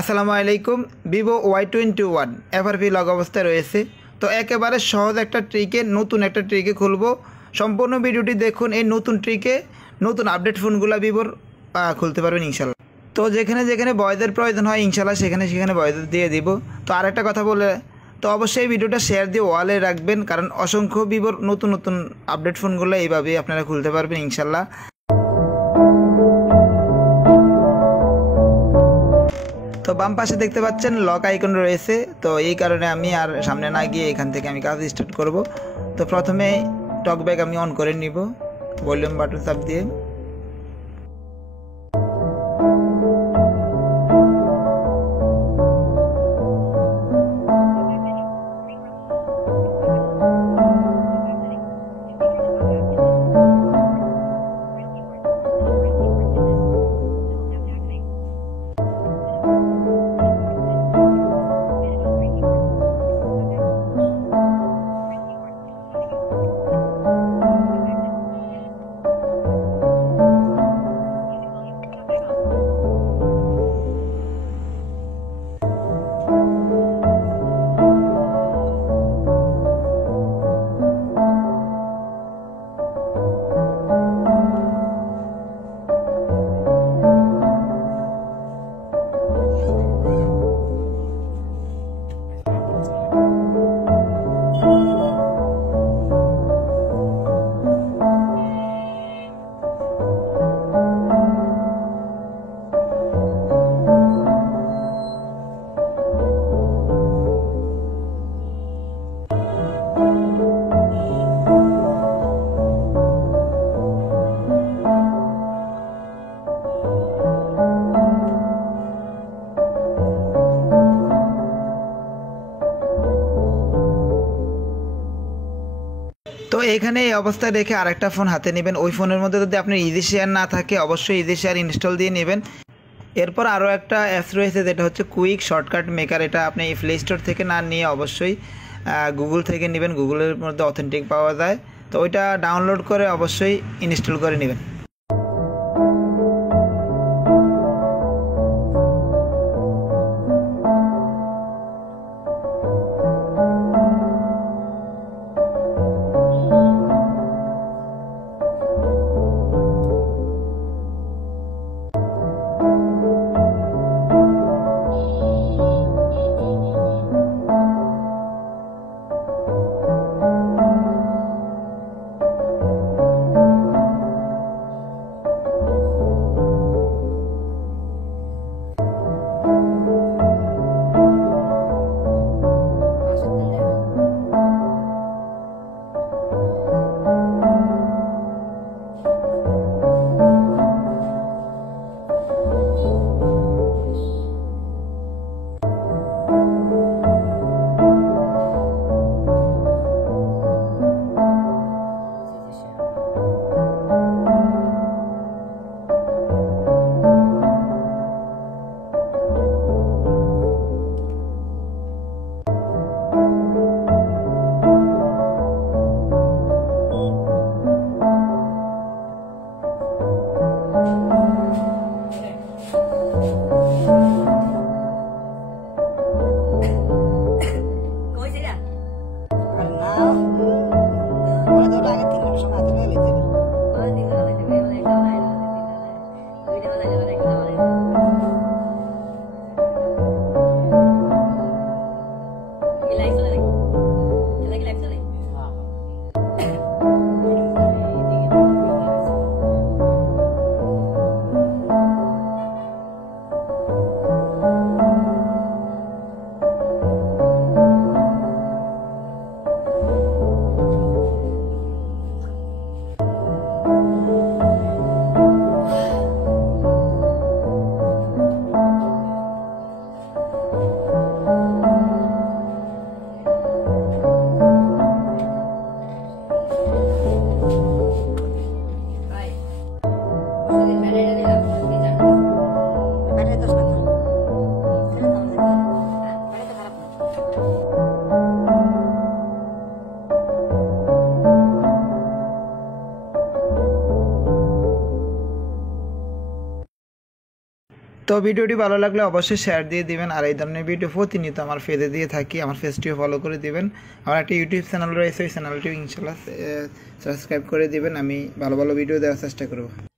আসসালামু আলাইকুম। Vivo Y21 FRP log অবস্থায় রয়েছে। তো একেবারে সহজ একটা ট্রিকে নতুন একটা ট্রিকে খুলবো। সম্পূর্ণ ভিডিওটি দেখুন। এই নতুন ট্রিকে নতুন আপডেট ফোনগুলো ভিভোর খুলতে পারবেন ইনশাল্লাহ। তো যেখানে যেখানে বয়দের প্রয়োজন হয় ইনশাল্লাহ সেখানে সেখানে বয়দের দিয়ে দিব। তো আরেকটা কথা বলে তো অবশ্যই ভিডিওটা শেয়ার দিয়ে ওয়ালে রাখবেন, কারণ অসংখ্য ভিভোর নতুন নতুন আপডেট ফোনগুলো এইভাবেই আপনারা খুলতে পারবেন ইনশাল্লাহ। তো বাম পাশে দেখতে পাচ্ছেন লক আইকন রয়েছে। তো এই কারণে আমি আর সামনে না গিয়ে এখান থেকে আমি কাজ স্টার্ট করব। তো প্রথমে টকব্যাক আমি অন করে নিব ভলিউম বাটন চাপ দিয়ে। তো এখানে এই অবস্থায় রেখে আরেকটা ফোন হাতে নেবেন। ওই ফোনের মধ্যে যদি আপনার ইজি শেয়ার না থাকে অবশ্যই ইজি শেয়ার ইনস্টল দিয়ে নেবেন। এরপর আরও একটা অ্যাপস রয়েছে যেটা হচ্ছে কুইক শর্টকাট মেকার। এটা আপনি প্লে স্টোর থেকে না নিয়ে অবশ্যই গুগল থেকে নেবেন। গুগলের মধ্যে অথেন্টিক পাওয়া যায়। তো ওইটা ডাউনলোড করে অবশ্যই ইনস্টল করে নেবেন। তো ভিডিওটি ভালো লাগলে অবশ্যই শেয়ার দিয়ে দিবেন। আর এই ধরনের ভিডিও প্রতিনিয়ত আমার পেজে দিয়ে থাকি, আমার পেজটিও ফলো করে দিবেন। আমার একটা ইউটিউব চ্যানেল রয়েছে, ওই চ্যানেলটিও ইনশাল্লাহ সাবস্ক্রাইব করে দিবেন। আমি ভালো ভালো ভিডিও দেওয়ার চেষ্টা করব।